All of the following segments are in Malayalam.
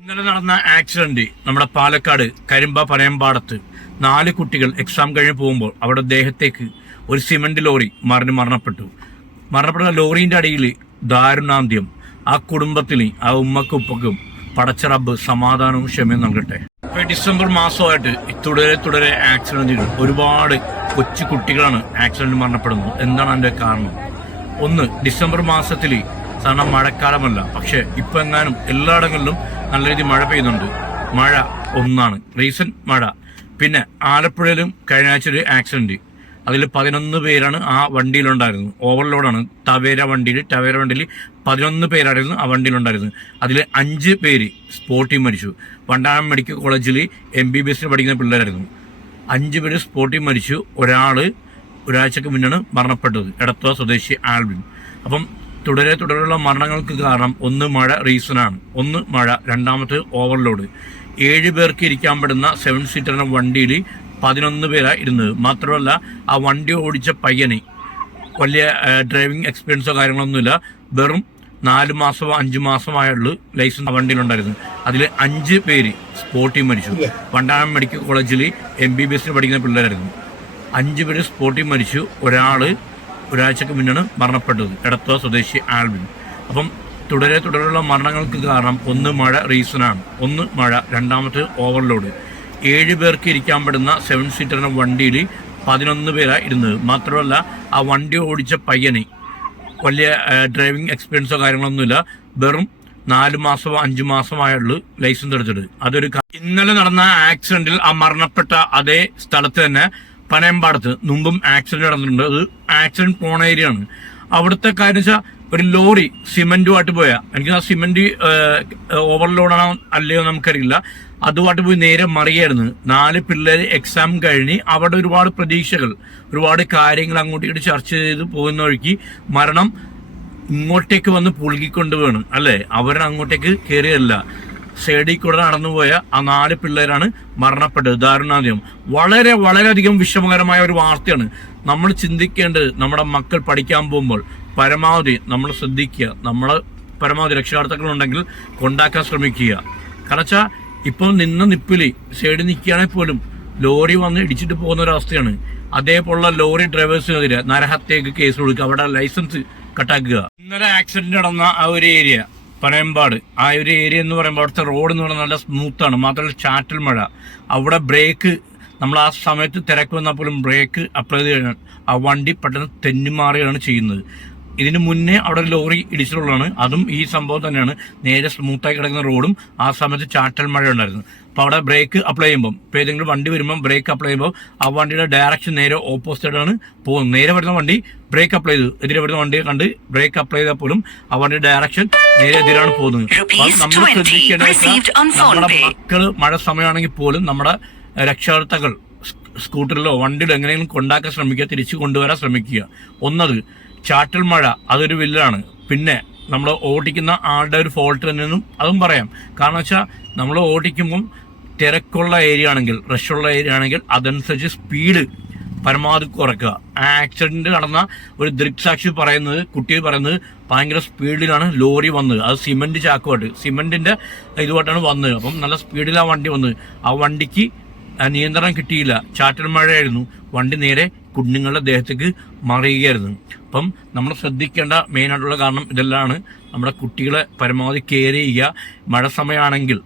ഇന്നലെ നടന്ന ആക്സിഡന്റ് നമ്മുടെ പാലക്കാട് കരിമ്പ പനയമ്പാടത്ത് നാല് കുട്ടികൾ എക്സാം കഴിഞ്ഞ് പോകുമ്പോൾ അവിടെ ദേഹത്തേക്ക് ഒരു സിമന്റ് ലോറി മറിഞ്ഞ് മരണപ്പെട്ടു. മരണപ്പെട്ട ലോറിന്റെ അടിയിൽ ദാരുണാന്ത്യം. ആ കുടുംബത്തിന് ആ ഉമ്മക്കും ഉപ്പക്കും പടച്ച റബ്ബ് സമാധാനവും ക്ഷമയും നൽകട്ടെ. ഡിസംബർ മാസമായിട്ട് തുടരെ തുടരെ ആക്സിഡന്റുകൾ. ഒരുപാട് കൊച്ചു കുട്ടികളാണ് ആക്സിഡന്റ് മരണപ്പെടുന്നത്. എന്താണ് അതിന്റെ കാരണം? ഒന്ന് ഡിസംബർ മാസത്തിൽ സാധാരണ മഴക്കാലമല്ല. പക്ഷെ ഇപ്പൊ എങ്ങാനും എല്ലായിടങ്ങളിലും നല്ല രീതിയിൽ മഴ പെയ്യുന്നുണ്ട്. മഴ ഒന്നാണ്. റീസൺ മഴ. പിന്നെ ആലപ്പുഴയിലും കഴിഞ്ഞ ആഴ്ച ഒരു ആക്സിഡന്റ്. അതിൽ പതിനൊന്ന് പേരാണ് ആ വണ്ടിയിലുണ്ടായിരുന്നത്. ഓവർലോഡാണ്. ടവേര വണ്ടിയിൽ ടവേര വണ്ടിയിൽ പതിനൊന്ന് പേരായിരുന്നു ആ വണ്ടിയിലുണ്ടായിരുന്നത്. അതിൽ അഞ്ച് പേര് സ്പോട്ടിൽ മരിച്ചു. വണ്ടാനം മെഡിക്കൽ കോളേജിൽ എം ബി ബി എസിന് പഠിക്കുന്ന പിള്ളേരായിരുന്നു. അഞ്ച് പേര് സ്പോട്ടിൽ മരിച്ചു. ഒരാൾ ഒരാഴ്ചക്ക് മുന്നാണ് മരണപ്പെട്ടത്. എടത്വ സ്വദേശി ആൽവിൻ. അപ്പം തുടരെ തുടരെയുള്ള മരണങ്ങൾക്ക് കാരണം ഒന്ന് മഴ റീസണാണ്. ഒന്ന് മഴ രണ്ടാമത്തെ ഓവർലോഡ്. ഏഴ് പേർക്ക് ഇരിക്കാൻ പറ്റുന്ന സെവൻ സീറ്റർ വണ്ടിയിൽ പതിനൊന്ന് പേരാണ് ഇരുന്നത്. മാത്രമല്ല ആ വണ്ടി ഓടിച്ച പയ്യന് വലിയ ഡ്രൈവിംഗ് എക്സ്പീരിയൻസോ കാര്യങ്ങളൊന്നുമില്ല. വെറും നാല് മാസമോ അഞ്ച് മാസമായുള്ളൂ ലൈസൻസ് വണ്ടിയിലുണ്ടായിരുന്നു അതിൽ അഞ്ച് പേര് സ്പോട്ടിൽ മരിച്ചു. വണ്ടാനം മെഡിക്കൽ കോളേജിൽ എം ബി ബി എസിന് പഠിക്കുന്ന പിള്ളേരായിരുന്നു. അഞ്ച് പേര് സ്പോട്ടിൽ മരിച്ചു. ഒരാൾ ഒരാഴ്ചക്ക് മുന്നാണ് മരണപ്പെട്ടത്. എടത്വ സ്വദേശി ആൽവിൻ. അപ്പം തുടരെ തുടരെയുള്ള മരണങ്ങൾക്ക് കാരണം ഒന്ന് മഴ റീസണാണ്. ഒന്ന് മഴ രണ്ടാമത്തെ ഓവർലോഡ്. ഏഴ് പേർക്ക് ഇരിക്കാൻ പെടുന്ന സെവൻ സീറ്ററിന്റെ വണ്ടിയിൽ പതിനൊന്ന് പേരാണ് ഇരുന്നത്. മാത്രമല്ല ആ വണ്ടി ഓടിച്ച പയ്യന് വലിയ ഡ്രൈവിംഗ് എക്സ്പീരിയൻസോ കാര്യങ്ങളൊന്നുമില്ല. വെറും നാല് മാസമോ അഞ്ച് മാസമായുള്ളൂ ലൈസൻസ് എടുത്തിട്ട്. അതൊരു ഇന്നലെ നടന്ന ആക്സിഡന്റിൽ ആ മരണപ്പെട്ട അതേ സ്ഥലത്ത് തന്നെ പനയമ്പാടത്ത് മുമ്പും ആക്സിഡന്റ് നടന്നിട്ടുണ്ട്. അത് ആക്സിഡന്റ് പോണ ഏരിയ ആണ്. അവിടുത്തെ കാര്യം വെച്ചാൽ ഒരു ലോറി സിമെന്റുമായിട്ട് പോയ. എനിക്ക് ആ സിമെന്റ് ഓവർലോഡാണോ അല്ലയോ നമുക്കറിയില്ല. അതുമായിട്ട് പോയി നേരെ മറിയായിരുന്നു. നാല് പിള്ളേർ എക്സാം കഴിഞ്ഞ് അവിടെ ഒരുപാട് പ്രതീക്ഷകൾ ഒരുപാട് കാര്യങ്ങൾ അങ്ങോട്ട് ഇങ്ങോട്ട് ചർച്ച ചെയ്ത് പോകുന്ന വഴിക്ക് മരണം ഇങ്ങോട്ടേക്ക് വന്ന് പുളുകിക്കൊണ്ട് വേണം അല്ലേ? അവരങ്ങോട്ടേക്ക് കയറിയല്ല സൈഡിൽ കൂടെ നടന്നുപോയ ആ നാല് പിള്ളേരാണ് മരണപ്പെട്ടത്. ദാരുണാന്ത്യം. വളരെ വളരെയധികം വിഷമകരമായ ഒരു വാർത്തയാണ്. നമ്മൾ ചിന്തിക്കേണ്ടത് നമ്മുടെ മക്കൾ പഠിക്കാൻ പോകുമ്പോൾ പരമാവധി നമ്മൾ ശ്രദ്ധിക്കുക. നമ്മൾ പരമാവധി രക്ഷാകർത്താക്കളുണ്ടെങ്കിൽ കൊണ്ടാക്കാൻ ശ്രമിക്കുക. കാരണം വെച്ചാൽ ഇപ്പോൾ നിന്ന നിപ്പിൽ സൈഡിൽ നിൽക്കുകയാണെങ്കിൽ പോലും ലോറി വന്ന് ഇടിച്ചിട്ട് പോകുന്ന ഒരു അവസ്ഥയാണ്. അതേപോലുള്ള ലോറി ഡ്രൈവേഴ്സിനെതിരെ നരഹത്യക്ക് കേസ് കൊടുക്കുക. അവിടെ ലൈസൻസ് കട്ടാക്കുക. ഇന്നലെ ആക്സിഡന്റ് നടന്ന ആ ഒരു ഏരിയ. പനയമ്പാട് ആ ഒരു ഏരിയ എന്ന് പറയുമ്പോൾ അവിടുത്തെ റോഡ് എന്ന് പറഞ്ഞാൽ നല്ല സ്മൂത്താണ് മാത്രമല്ല ചാറ്റൽ മഴ. അവിടെ ബ്രേക്ക് നമ്മൾ ആ സമയത്ത് തിരക്ക് വന്നാൽ പോലും ബ്രേക്ക് അപ്ലൈ കഴിഞ്ഞാൽ ആ വണ്ടി പെട്ടെന്ന് തെന്നിമാറുകയാണ് ചെയ്യുന്നത്. ഇതിന് മുന്നേ അവിടെ ഒരു ലോറി ഇടിച്ചിട്ടുള്ളതാണ്. അതും ഈ സംഭവം തന്നെയാണ്. നേരെ സ്മൂത്തായി കിടക്കുന്ന റോഡും ആ സമയത്ത് ചാറ്റൽ മഴ ഉണ്ടായിരുന്നു അപ്പോൾ അവിടെ ബ്രേക്ക് അപ്ലൈ ചെയ്യുമ്പോൾ ഇപ്പോൾ ഏതെങ്കിലും വണ്ടി വരുമ്പോൾ ബ്രേക്ക് അപ്ലൈ ചെയ്യുമ്പോൾ ആ വണ്ടിയുടെ ഡയറക്ഷൻ നേരെ ഓപ്പോസിറ്റ് ആണ് പോകുന്നത്. നേരെ വരുന്ന വണ്ടി ബ്രേക്ക് അപ്ലൈ ചെയ്തു. എതിരെ വരുന്ന വണ്ടിയെ കണ്ട് ബ്രേക്ക് അപ്ലൈ ചെയ്താൽ പോലും ആ വണ്ടിയുടെ ഡയറക്ഷൻ നേരെ എതിരാണ് പോകുന്നത്. നമ്മൾ 20 ശ്രദ്ധിക്കേണ്ടത് നമ്മുടെ. മക്കൾ മഴ സമയമാണെങ്കിൽ പോലും നമ്മുടെ രക്ഷകർത്താക്കൾ സ്കൂട്ടറിലോ വണ്ടിയിലോ എങ്ങനെയെങ്കിലും കൊണ്ടാക്കാൻ ശ്രമിക്കുക തിരിച്ചു കൊണ്ടുവരാൻ ശ്രമിക്കുക. ഒന്നത് ചാറ്റൽ മഴ അതൊരു വില്ലാണ് പിന്നെ നമ്മൾ ഓടിക്കുന്ന ആളുടെ ഒരു ഫോൾട്ട് തന്നെയെന്നും അതും പറയാം. കാരണം വെച്ചാൽ നമ്മൾ ഓടിക്കുമ്പം തിരക്കുള്ള ഏരിയ ആണെങ്കിൽ റഷുള്ള ഏരിയ ആണെങ്കിൽ അതനുസരിച്ച് സ്പീഡ് പരമാവധി കുറയ്ക്കുക. ആക്സിഡന്റ് നടന്ന ഒരു ദൃക്സാക്ഷി പറയുന്നത് കുട്ടി പറയുന്നത് ഭയങ്കര സ്പീഡിലാണ് ലോറി വന്നത്. അത് സിമെന്റ് ചാക്കുമായിട്ട്. സിമെന്റിന്റെ ഇതുമായിട്ടാണ് വന്നത്. അപ്പം നല്ല സ്പീഡിലാണ് വണ്ടി വന്നത്. ആ വണ്ടിക്ക് നിയന്ത്രണം കിട്ടിയില്ല. ചാറ്റൽ മഴയായിരുന്നു. വണ്ടി നേരെ കുഞ്ഞുങ്ങളുടെ ദേഹത്തേക്ക് മറിയുകയായിരുന്നു. അപ്പം നമ്മൾ ശ്രദ്ധിക്കേണ്ട മെയിനായിട്ടുള്ള കാരണം ഇതെല്ലാമാണ്. നമ്മുടെ കുട്ടികളെ പരമാവധി കെയർ ചെയ്യുക. മഴ സമയമാണെങ്കിൽ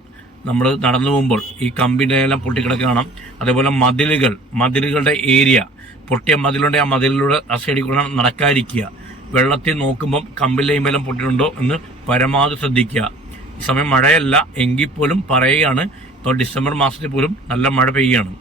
നമ്മൾ നടന്നു പോകുമ്പോൾ ഈ കമ്പിനെല്ലാം പൊട്ടിക്കിടക്ക് കാണാം. അതേപോലെ മതിലുകൾ മതിലുകളുടെ ഏരിയ പൊട്ടിയ മതിലുണ്ടെങ്കിൽ ആ മതിലിലൂടെ ആ സൈഡിൽ കൂടെ നടക്കാതിരിക്കുക. വെള്ളത്തിൽ നോക്കുമ്പം കമ്പിലെയും എല്ലാം പൊട്ടിയിട്ടുണ്ടോ എന്ന് പരമാവധി ശ്രദ്ധിക്കുക. ഈ സമയം മഴയല്ല. എങ്കിൽ പോലും പറയുകയാണ് ഇപ്പോൾ ഡിസംബർ മാസത്തിൽ പോലും നല്ല മഴ പെയ്യുകയാണ്.